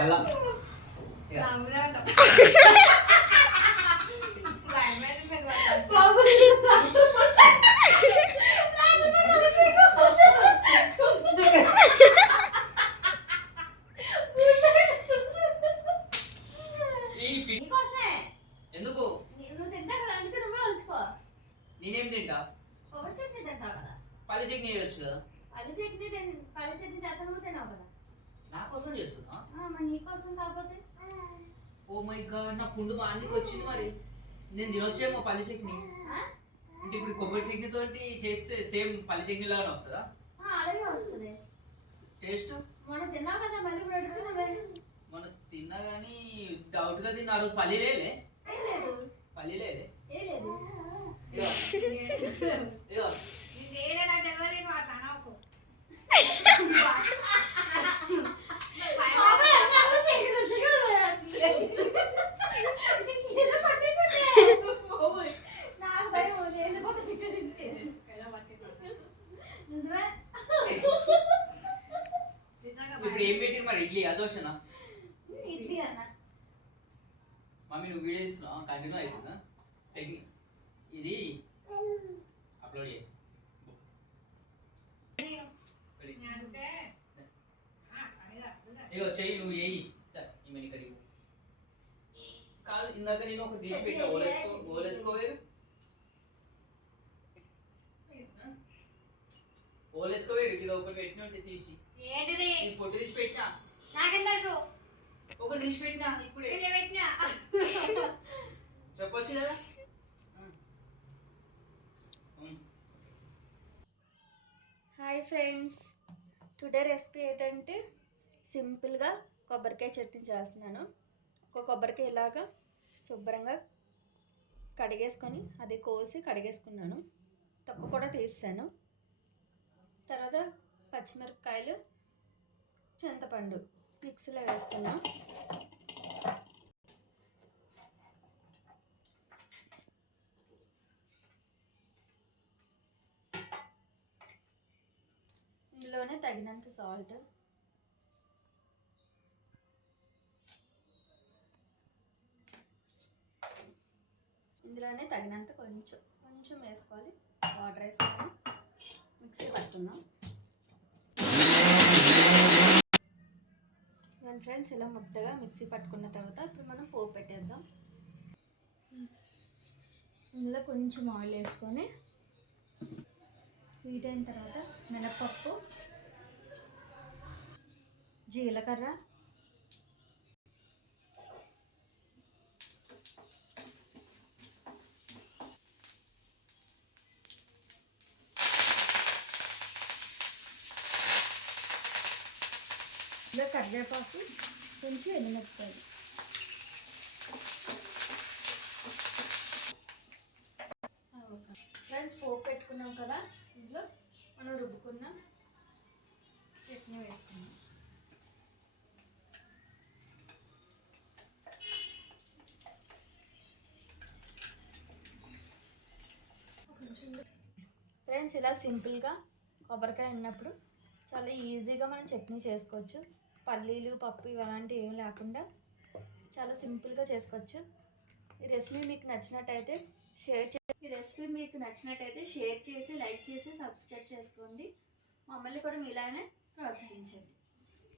అలా ఎందుకు నువ్వు తింటా కదా, అందుకే నువ్వే ఉంచుకో. నేనేం తింటా? కొబ్బరి చట్నీ తింటావు కదా. పల్లి చట్నీ చేయొచ్చు కదా. పల్లి చట్నీ చేత నువ్వు తినావు కదా. నా కోసం చేస్తున్నా? మరి నీ కోసం కాకపోతే? ఓ మై గాడ్, నా పుండు మా అన్నికి వచ్చింది. మరి నేను తినొచ్చేమో పల్లి చట్నీ. అంటే ఇప్పుడు కొబ్బరి చట్నీ తోటి చేస్తే సేమ్ పల్లి చట్నీ లాగానే వస్తుందా? అలాగే వస్తుంది టేస్ట్. మొన్న తిన్నావు కదా, మళ్ళీ ఇప్పుడు అడుగుతున్నావే. మొన్న తిన్నా కానీ డౌట్ గా తిన్నా. ఆ రోజు పల్లి లేలే. పల్లి లేలే. ఇప్పుడు ఏం పెట్టి మరి ఇడ్లీ దోశనా? ఇడ్లీ అన్న. మమ్మీ నువ్వు వీడియో ఇస్తున్నావు, కంటిన్యూ అవుతుందా? చెయ్యి, ఇది అప్లోడ్ చేసి చెయ్యి, నువ్వు చేయి. కాదు, ఇందాక నేను ఒక తీసి పెట్టా. ఓలెత్తుకోవేరు, ఓలెత్తుకోవేరు. ఇది ఒకటి పెట్టిన ఉంటే తీసి పొట్టు తీసి పెట్టినా. ఒకటి తీసి పెట్టినా ఇప్పుడే చెప్పొచ్చు కదా. హాయ్ ఫ్రెండ్స్, టుడే రెసిపీ ఏంటంటే సింపుల్గా కొబ్బరికాయ చట్నీ చేస్తున్నాను. ఒక కొబ్బరికాయ ఇలాగా శుభ్రంగా కడిగేసుకొని అది కోసి కడిగేసుకున్నాను. తొక్క కూడా తీసాను. తర్వాత పచ్చిమిరపకాయలు, చింతపండు మిక్సీలో వేసుకున్నాం. ఇందులోనే తగినంత సాల్ట్, ఇందులోనే తగినంత కొంచెం వేసుకోవాలి. వాటర్ వేసుకొని మిక్సీ పట్టుకుందాం. ఇవన్నీ ఫ్రెండ్స్ ఇలా ముద్దగా మిక్సీ పట్టుకున్న తర్వాత ఇప్పుడు మనం పోపు పెట్టేద్దాం. ఇందులో కొంచెం ఆయిల్ వేసుకొని హీట్ అయిన తర్వాత మినపప్పు, జీలకర్ర, ఇలా కరివేపాకు, కొంచెం ఎండుమిరపకాయలు. ఫ్రెండ్స్ పోపు పెట్టుకున్నాం కదా, ఇందులో మనం రుబ్బుకున్న చట్నీ వేసుకున్నాం. ఫ్రెండ్స్ ఇలా సింపుల్గా కొబ్బరికాయ ఉన్నప్పుడు చాలా ఈజీగా మనం చట్నీ చేసుకోవచ్చు. పల్లీలు, పప్పు ఇలాంటివి ఏం లేకుండా చాలా సింపుల్గా చేసుకోవచ్చు. ఈ రెసిపీ మీకు నచ్చినట్టయితే షేర్ చేసి లైక్ చేసి సబ్స్క్రైబ్ చేసుకోండి. మమ్మల్ని కూడా మీలానే ప్రోత్సహించండి.